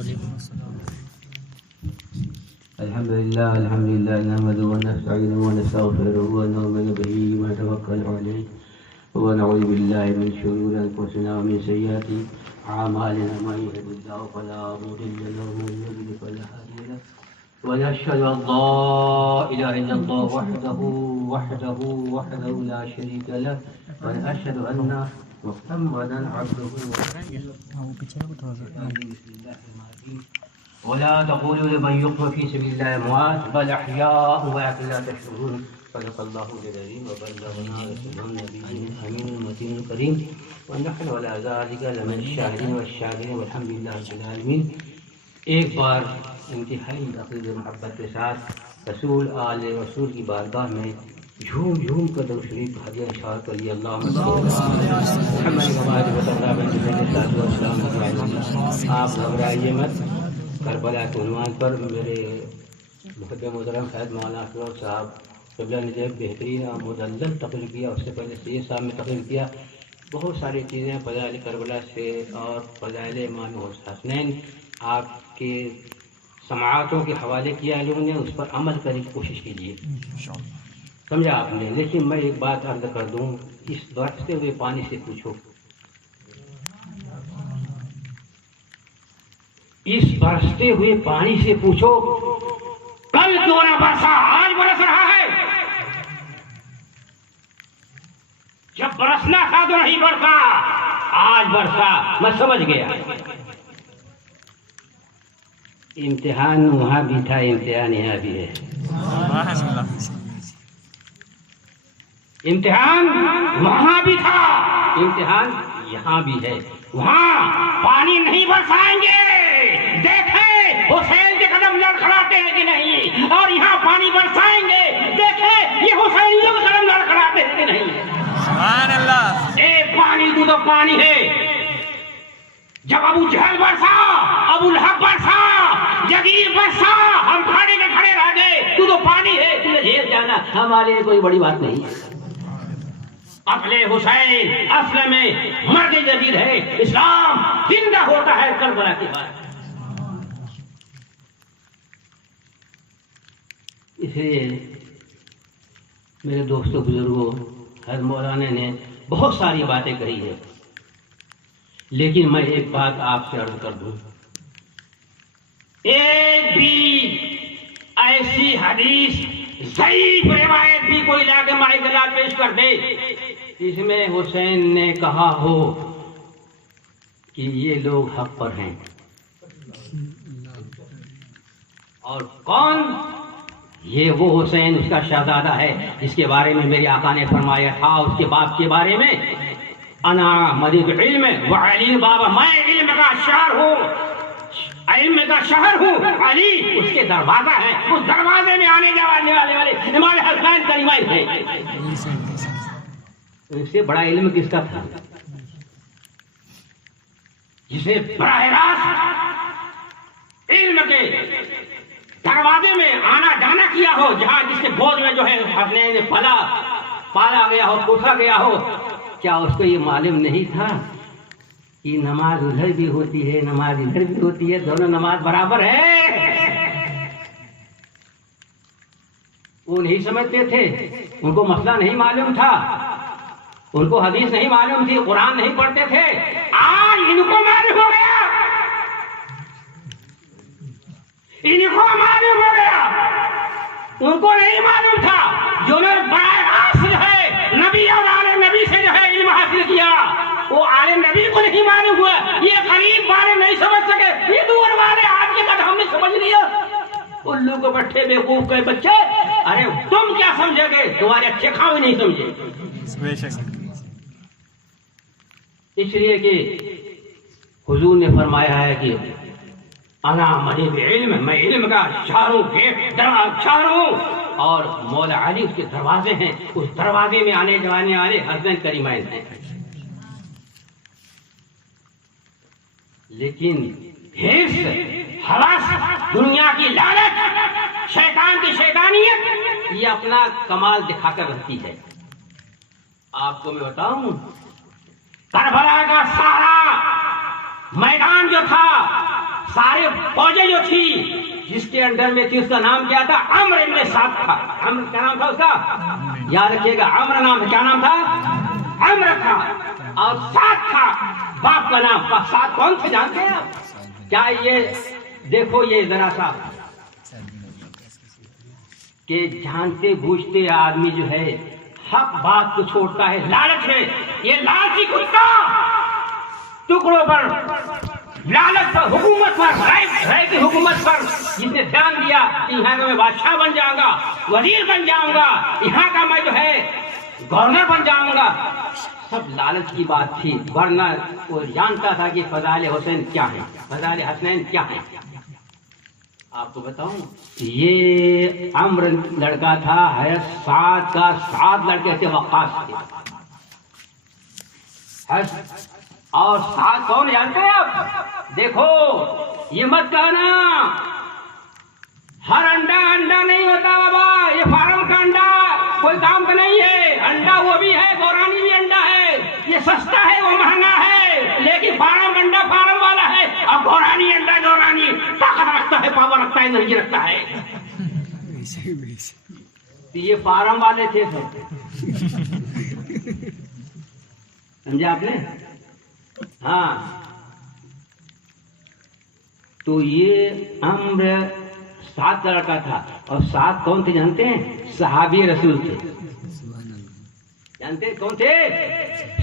الحمد لله نحمده ونستعينه ونستغفره ونؤمن به ونتوكل عليه ونعوذ بالله من شرور انفسنا ومن سيئات اعمالنا من يهده الله فلا مضل له ومن يضلل فلا هادي له ونشهد ان لا اله الا الله وحده لا شريك له ونشهد ان محمدا عبده ورسوله. ولا تقولوا لمن يقتل في سبيل الله اموات بل احياء ولكن لا تشعرون. صدق الله العظيم وبلغنا رسوله النبي الامين المتين الكريم ونحن على ذلك لمن الشاهدين والشاكرين والحمد لله رب العالمين. ایک بار انتہائی عقید محبت کے ساتھ رسول آل رسول کی بارگاہ میں جھوم جھوم کر درود شریف ہدیہ اشارت علی اللہ آپ گھبرائیے مت. کربلا کے عنوان پر میرے محب محترم فیض مولانا افروز صاحب قبلہ نجیب بہترین اور مدلل تقریر کیا. اس سے پہلے سید صاحب نے تقریر کیا. بہت ساری چیزیں فضائل کربلا سے اور فضائل امام حسنین آپ کے سماعتوں کے حوالے کیا ہے. لوگوں نے اس پر عمل کرنے کی کوشش کیجیے, سمجھا آپ نے. لیکن میں ایک بات عرض کر دوں, اس برستے ہوئے پانی سے پوچھو, اس برستے ہوئے پانی سے پوچھو کل کیوں نہ برسا, آج برس رہا ہے. جب برسنا تھا تو نہیں برسا, آج برسا. میں سمجھ گیا امتحان وہاں بھی تھا, امتحان یہاں بھی ہے. امتحان وہاں بھی تھا, امتحان یہاں بھی ہے. وہاں پانی نہیں برسائیں گے, دیکھیں حسین کے قدم لڑکھڑاتے ہیں کہ نہیں, اور یہاں پانی برسائیں گے, دیکھیں یہ حسینیوں کے قدم لڑکھڑاتے ہیں کہ نہیں. سبحان اللہ. اے پانی تو پانی ہے. جب ابو جہل برسا, ابو لہب برسا, یزید برسا, ہم کھڑے کے کھڑے رہ گئے. تو پانی ہے, تجھے جھیل جانا ہمارے لیے کوئی بڑی بات نہیں ہے. قتل حسین اصل میں مرد جدید ہے. اسلام زندہ ہوتا ہے کربلا کے بعد. اس لیے میرے دوستوں بزرگوں, حضرت مولانا نے بہت ساری باتیں کہی ہے, لیکن میں ایک بات آپ سے عرض کر دوں, ایک بھی ایسی حدیث ضعیف روایت بھی کوئی لا کے مائی گلا پیش کر دے اس میں حسین نے کہا ہو کہ یہ لوگ حق پر ہیں. اور کون؟ یہ وہ حسین, اس کا شہزادہ ہے جس کے بارے میں میرے آقا نے فرمایا تھا اس کے باپ کے بارے میں, انا مدید علم و علی بابا, میں علم کا شہر ہوں, علم کا شہر ہوں, علی اس کے دروازہ ہے. اس دروازے میں آنے جانے والے امام حسین کریمین ہیں. اس سے بڑا علم کس کا تھا جسے براہ راست علم کے دروازے میں آنا جانا کیا ہو, جہاں جس کے گود میں جو ہے حسنین پالا گیا ہو, پوچھا گیا ہو. کیا اس کو یہ معلوم نہیں تھا کہ نماز ادھر بھی ہوتی ہے, نماز ادھر بھی ہوتی ہے, دونوں نماز برابر ہے؟ وہ نہیں سمجھتے تھے, ان کو مسئلہ نہیں معلوم تھا, ان کو حدیث نہیں معلوم تھی, قرآن نہیں پڑھتے تھے. آج ان کو معلوم ہو گیا, ان کو معلوم ہو گیا, ان کو نہیں معلوم تھا. جو نے براہ راست ہے نبی اور آل نبی سے جو ہے علم حاصل کیا, وہ آل نبی کو نہیں معلوم ہوا. یہ قریب والے نہیں سمجھ سکے, یہ دور والے آج کے بعد ہم نے سمجھ لیا. الو کو بٹھے بیوقوف کے بچے, ارے تم کیا سمجھے گے, تمہارے اچھے کھاؤ نہیں سمجھے. اس لیے کہ حضور نے فرمایا ہے کہ انا مدید علم, میں علم کا شہر ہوں, شہر ہوں, اور مولا علی اس کے دروازے ہیں. اس دروازے میں آنے جانے والے حسنین کریمین ہیں. لیکن حرص, ہوس, دنیا کی لالچ, شیطان کی شیطانیت, یہ اپنا کمال دکھا کر رہتی ہے. آپ کو میں بتاؤں, کربلا کا سارا میدان جو تھا, سارے جس کے انڈر میں تھی اس کا نام کیا تھا؟ عمرو ابن سعد تھا. عمرو کیا نام تھا اس کا؟ یاد رکھیے گا, عمرو نام کیا نام تھا؟ عمرو تھا. اور سعد تھا باپ کا نام. سعد کون تھے جانتے ہیں آپ؟ کیا یہ دیکھو یہ ذرا سا کہ جانتے بوجھتے آدمی جو ہے حق بات کو چھوڑتا ہے لالچ میں. یہ لالچی کتا ٹکڑوں پر لالچ پر, حکومت پر, رائے کی حکومت پر جس نے دھیان دیا کہ یہاں کا میں بادشاہ بن جاؤں گا, وزیر بن جاؤں گا, یہاں کا میں جو ہے گورنر بن جاؤں گا, سب لالچ کی بات تھی. ورنہ وہ جانتا تھا کہ فضائل حسین کیا ہے, فضائل حسنین کیا ہے. آپ کو بتاؤں یہ عمرو لڑکا تھا ہے سعد کا, 7 لڑکے تھے وقاص تھے. اور سعد کون جانتے ہیں آپ؟ دیکھو یہ مت کہنا ہر انڈا انڈا نہیں ہوتا بابا, یہ فارم کا انڈا کوئی کام کا نہیں ہے. انڈا وہ بھی ہے, گورانی بھی انڈا ہے, یہ سستا ہے وہ مہنگا ہے, لیکن فارم انڈا فارم والا ہے. اور گورانی انڈا گورانی طاقت رکھتا ہے, پاور رکھتا ہے, انرجی رکھتا ہے. یہ فارم والے تھے سمجھے آپ نے؟ ہاں تو یہ عمرو 7 لڑکا تھا. اور 7 کون تھے جانتے ہیں؟ صحابی رسول تھے. جانتے کون تھے؟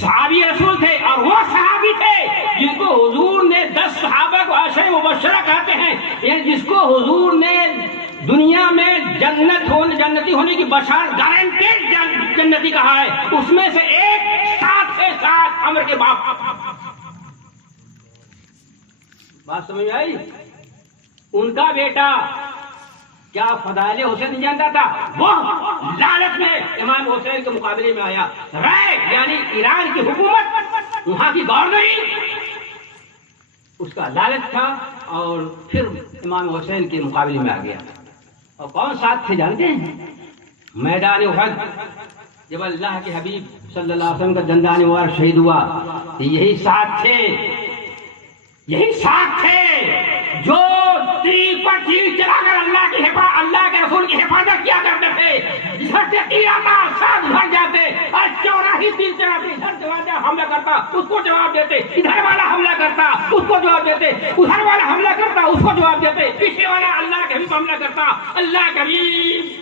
صحابی رسول تھے. اور وہ صحابی تھے جن کو حضور نے 10 صحابہ کو عشر مبشرہ کہتے ہیں, یعنی جس کو حضور نے دنیا میں جنتی ہونے کی بشارت گارنٹیڈ جنتی کہا ہے. اس میں سے ایک 7 سے 7 عمرو کے باپ. بات سمجھ میں آئی؟ ان کا بیٹا کیا فضائل حسین نہیں جانتا تھا؟ وہ لالچ میں امام حسین کے مقابلے میں آیا. رائے یعنی ایران کی حکومت, وہاں کی گورنری, اس کا لالچ تھا اور پھر امام حسین کے مقابلے میں آ گیا. اور کون ساتھ تھے جانتے ہیں؟ میدان احد جب اللہ کے حبیب صلی اللہ علیہ وسلم کا دندان مبارک شہید ہوا, یہی ساتھ تھے, یہی ساتھ تھے جو تیر پر تیر چلا کر اللہ کے رسول کی حفاظت کیا کرتے تھے. ادھر سے تیر آتا, ساتھ ادھر جاتے, اور 84 تیر چلاتے, ادھر حملہ کرتا اس کو جواب دیتے, ادھر والا حملہ کرتا اس کو جواب دیتے, ادھر والا حملہ کرتا اس کو جواب دیتے, پیچھے والا اللہ کے حبیب حملہ کرتا, اللہ کے حبیب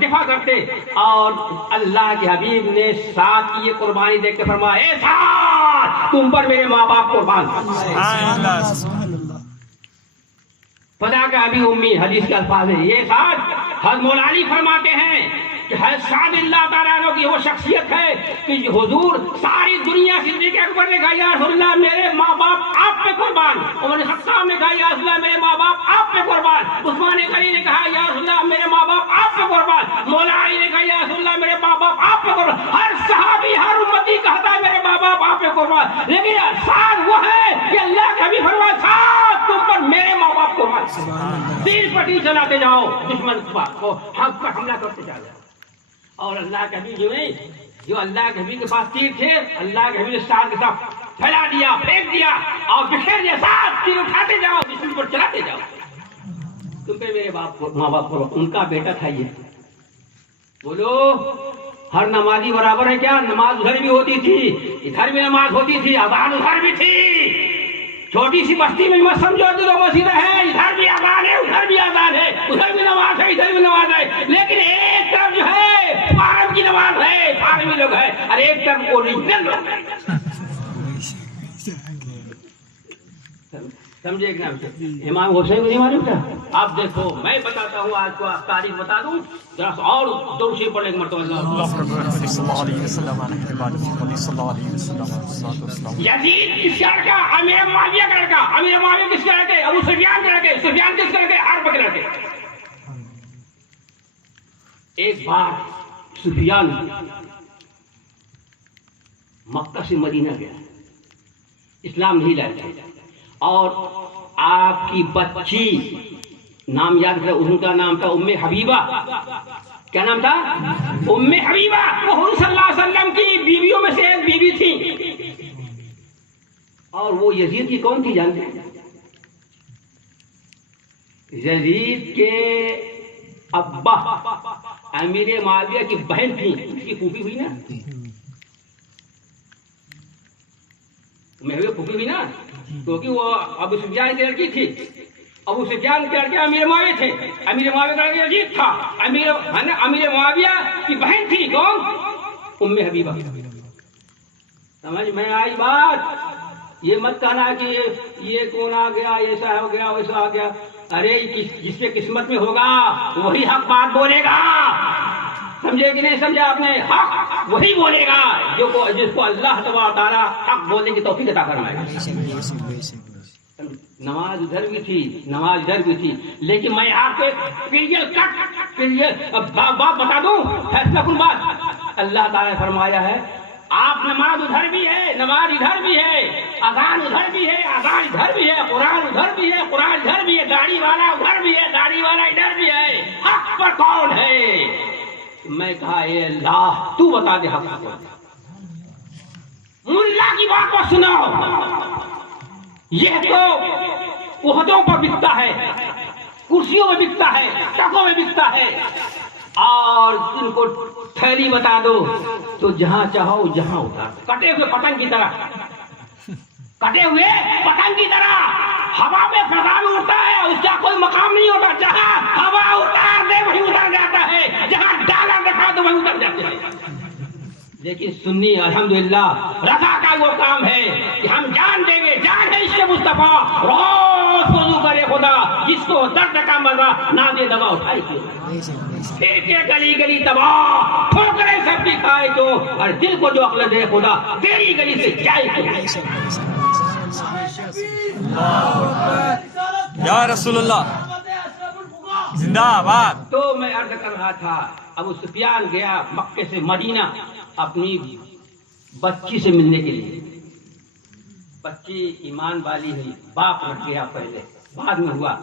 دفاع کرتے. اور اللہ کے حبیب نے ساتھ کی یہ قربانی دیکھ کے فرمایا, اے ساتھ تم پر میرے ماں باپ قربان. خدا کا ابھی امی حدیث کے الفاظ ہے. یہ ساتھ حضرت مولا علی فرماتے ہیں کہ حضرت سعد اللہ تعالیٰ عنہ کی وہ شخصیت ہے کہ حضور ساری دنیا صدیق اکبر نے کہا یا رسول اللہ میرے ماں باپ آپ پہ قربان, عمر خطاب نے کہا یا رسول اللہ میرے ماں باپ آپ پہ قربان, عثمان غنی نے کہا یا رسول اللہ میرے ماں باپ آپ پہ قربان, مولا علی نے کہا یا رسول اللہ میرے ماں باپ آپ پہ قربان. ہر صحابی ہر امتی کہتا ہے میرے ماں باپ آپ پہ قربان, لیکن ساتھ وہ ہے کہ اللہ کا بھی فرمایا ساتھ تم پر میرے ماں باپ قربان. تیر پٹی چلاتے جاؤ, دشمن کو حق پر حملہ کرتے جاؤ. اور اللہ کے حبیب جو اللہ کے حبیب کے پاس تیر تھے, اللہ کے حبیب نے ساتھ کے ساتھ پھیلا دیا, پھینک دیا اور بکھیر دیا. ساتھ تیر اٹھاتے جاؤ, دشمن پر چلاتے جاؤ. تم پہ میرے ماں باپ کو, ان کا بیٹا تھا یہ. بولو ہر نمازی برابر ہے کیا؟ نماز ادھر بھی ہوتی تھی, ادھر بھی نماز ہوتی تھی, اذان ادھر بھی تھی. چھوٹی سی بستی میں مت سمجھو تو مسجد ہے, ادھر بھی اذان ہے, ادھر بھی اذان ہے, ادھر بھی نماز ہے, ادھر بھی نماز ہے, لیکن ایک طرف جو ہے فارم کی نماز ہے, فارمی لوگ ہے, اور ایک طرف اوریجنل لوگ ہے. سمجھے کہ امام حسین کو نہیں معلوم کیا؟ آپ دیکھو میں بتاتا ہوں, آج کو آپ تاریخ بتا دوں ذرا سا, اور دور سے پڑھ لیں مرتبہ. یزید کس کا لڑکا؟ امیر معاویہ کا لڑکا. امیر معاویہ کس کا لڑکے؟ ابو سفیان کے لڑکے. سفیان کس کا لڑکے؟ حرب کے لڑکے. ایک بار سفیان مکہ سے مدینہ گیا, اسلام نہیں لایا, اور آپ کی بچی نام یاد ہے, ان کا نام تھا ام حبیبہ. کیا نام تھا؟ ام حبیبہ. وہ حضور صلی اللہ علیہ وسلم کی بیویوں میں سے ایک بیوی تھی. اور وہ یزید کی کون تھی جانتے ہیں؟ یزید کے ابا امیر معاویہ کی بہن تھی، اس کی پھوپھی ہوئی نا، محویہ پھوپھی ہوئی نا، کیونکہ وہ ابو سفیان کی لڑکی تھی، ابو سفیان کے لڑکے امیر معاویہ تھے، امیر معاویہ کا لڑکا یزید تھا، امیر معاویہ کی بہن تھی کون؟ ام حبیبہ۔ سمجھ میں آئی بات؟ یہ مت کہنا کہ یہ کون آ گیا، ایسا ہو گیا ویسا آ گیا، ارے جس کے قسمت میں ہوگا وہی حق بات بولے گا، سمجھے کہ نہیں سمجھا آپ نے؟ حق وہی بولے گا جس کو اللہ تبارک تعالیٰ حق بولنے کی توفیق عطا فرمائے گا۔ نماز ادھر بھی تھی، لیکن میں آپ کو بات بتا دوں، فیصلہ کن بات، اللہ تعالیٰ نے فرمایا ہے آپ نماز ادھر بھی ہے، نماز ادھر بھی ہے، اذان ادھر بھی ہے، اذان ادھر بھی ہے، قرآن ادھر بھی ہے، قرآن ادھر بھی ہے، داڑھی والا ادھر بھی ہے، داڑھی والا ادھر بھی ہے، حق پر کون ہے؟ میں کہا اے اللہ تو بتا دے حق پر۔ ملا کی بات کو سنو، یہ تو عہدوں پر بکتا ہے، کرسیوں میں بکتا ہے، ٹکوں میں بکتا ہے، اور ان کو تھیلی بتا دو تو جہاں چاہو جہاں اتار، کٹے ہوئے پتنگ کی طرح، کٹے ہوئے پتنگ کی طرح ہوا میں فضا میں اڑتا ہے، اس کا کوئی مقام نہیں ہوتا، جہاں ہوا اتار دے وہیں اتر جاتا ہے، جہاں ڈالا دکھا دو وہیں اتر جاتے ہیں۔ لیکن سنی الحمدللہ رضا کا وہ کام ہے کہ ہم جان دیں گے، جان ہے عشق مصطفیٰ، روز وضو کرے خدا، جس کو درد کا مزہ نہ دے دوا اٹھائی کیوں، پھر کے گلی گلی تباہ، ٹھوکریں سب بھی کھائے تو، اور دل کو جو عقل دے خدا تیری گلی سے جائے کیوں۔ یا رسول اللہ زندہ آباد۔ تو میں عرض کر رہا تھا، ابو سفیان گیا مکے سے مدینہ اپنی بچی سے ملنے کے لیے، بچی ایمان والی ہوئی، باپ رکھ گیا پہلے، بعد میں ہوا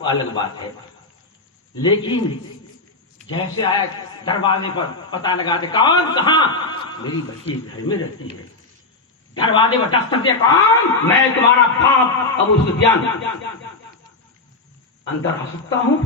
وہ الگ بات ہے، لیکن جیسے آیا دروازے پر پتہ لگاتے کون، کہاں؟ میری بچی گھر میں رہتی ہے، دروازے پر دستک دیا، کون؟ میں تمہارا باپ ابو سفیان، اندر آ سکتا ہوں؟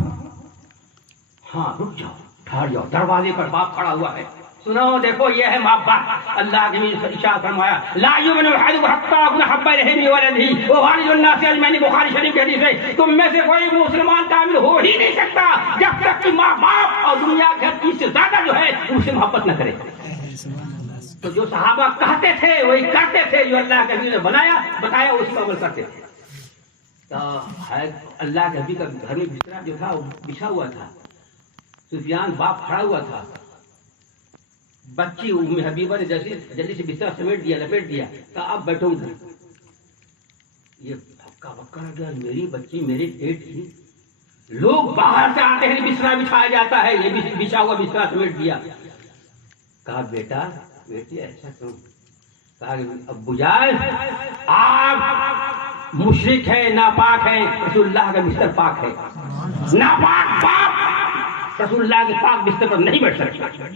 ہاں رک جاؤ، ٹھہر جاؤ، دروازے پر باپ کھڑا ہوا ہے، سنو دیکھو یہ ہے محبت، اللہ کے ارشاد فرمایا لا یؤمن احدکم حتی اکون احب الیہ من ولدہ ووالد الناس اجمعین، بخاری شریف کی حدیث ہے، تم میں سے کوئی مسلمان کامل ہو ہی نہیں سکتا جب تک کہ ماں باپ اور دنیا کے ہر چیز سے زیادہ جو ہے ان سے محبت نہ کرے۔ تو جو صحابہ کہتے تھے وہی کرتے تھے، جو اللہ کے نبی نے بتایا اس پر عمل کرتے تھے۔ تو اللہ کے نبی کا گھر میں بستر جو تھا وہ بچھا ہوا تھا، سفیان باپ کھڑا ہوا تھا، بچی ام حبیبہ نے جلدی سے بستر سمیٹ دیا، لپیٹ دیا، کہا اب بیٹھو ادھر۔ یہ بھکا بکا لگ گیا، میری بچی میرے پیٹ کی، لوگ باہر سے آتے ہیں بستر بچھایا جاتا ہے، یہ بھی بچھا ہوا بستر سمیٹ دیا۔ کہا بیٹا بیٹی ایسا کیوں؟ کہا ابو جان آپ مشرک ہے، ناپاک ہے، رسول اللہ کا بستر پاک ہے، ناپاک باپ رسول اللہ کے پاک بستر پر نہیں بیٹھ سکتا۔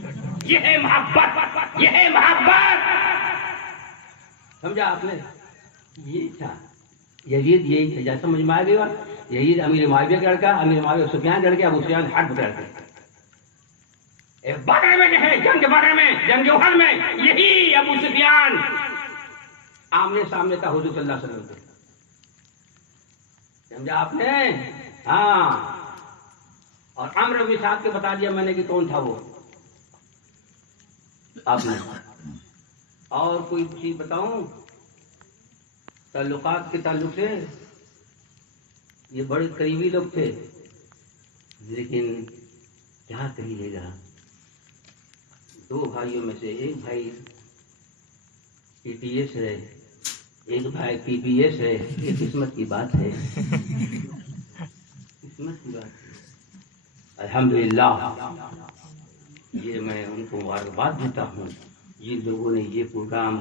یہ ہے محبت، یہ ہے محبت، سمجھا آپ نے؟ یہ تھا یزید، یہی تھا، جیسا سمجھ میں آ گئی بات، یزید امیر معاویہ کا لڑکا، امیر معاویہ سفیان کا لڑکا، ابو سفیان حرب کا لڑکا، بدر میں جو ہے، جنگ بدر میں، جنگ احد میں، یہی ابو سفیان آمنے سامنے تھا حضور صلی اللہ علیہ وسلم سے، سمجھا آپ نے؟ ہاں، اور عمرو بن سعد کے بتا دیا میں نے کہ کون تھا وہ آپ نے۔ اور کوئی چیز بتاؤں تعلقات کے تعلق سے؟ یہ بڑے قریبی لوگ تھے، لیکن کیا کہیے گا، دو بھائیوں میں سے ایک بھائی پی پی ایس ہے، ایک بھائی پی پی ایس ہے، یہ قسمت کی بات ہے، قسمت کی بات ہے۔ الحمدللہ یہ میں ان کو مبارکباد دیتا ہوں، جن لوگوں نے یہ پروگرام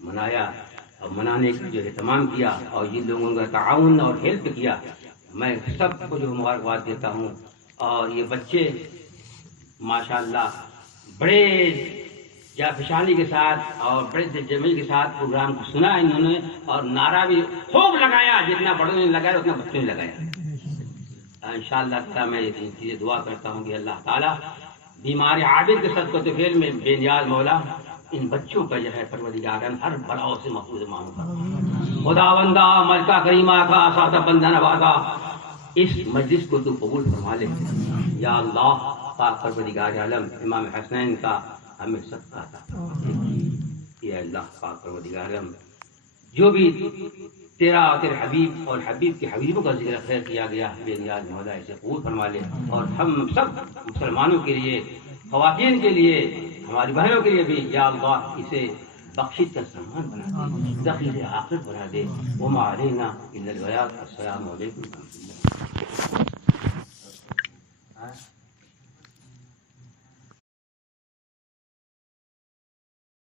منایا اور منانے کا جو اہتمام کیا، اور جن لوگوں کا تعاون اور ہیلپ کیا، میں سب کو جو مبارکباد دیتا ہوں۔ اور یہ بچے ماشاءاللہ بڑے جافشانی کے ساتھ اور بڑے جمیل کے ساتھ پروگرام کو سنا انہوں نے، اور نعرہ بھی خوب لگایا، جتنا بڑوں نے لگایا اتنا بچوں نے لگایا۔ انشاءاللہ تعالیٰ میں یہ دعا کرتا ہوں کہ اللہ تعالیٰ بیمار عابد کے صدقۃ فعل میں بے نیاز مولا ان بچوں کا جو ہے پروردگار ہر بلاؤ سے محفوظ معلوم کر خداوندہ ملکہ کریمہ کا سادہ بندہ نوازا اس مجلس کو تو قبول فرما لے یا اللہ پاک پروردگار عالم امام حسنین کا ہمیں صدقہ عطا یا اللہ پاک پروردگار عالم جو بھی تیرا تیرے حبیب اور حبیب کے حبیبوں کا ذکر خیر کیا گیا بے نیاز مولا اسے قبول فرما لے اور ہم سب مسلمانوں کے لیے خواتین کے لیے ہماری بہنوں کے لیے بھی یا اللہ اسے بخشش کا سامان بنا دے ذخیرہ آخرت بنا دے وما علینا الا البلاغ السلام علیکم ورحمۃ اللہ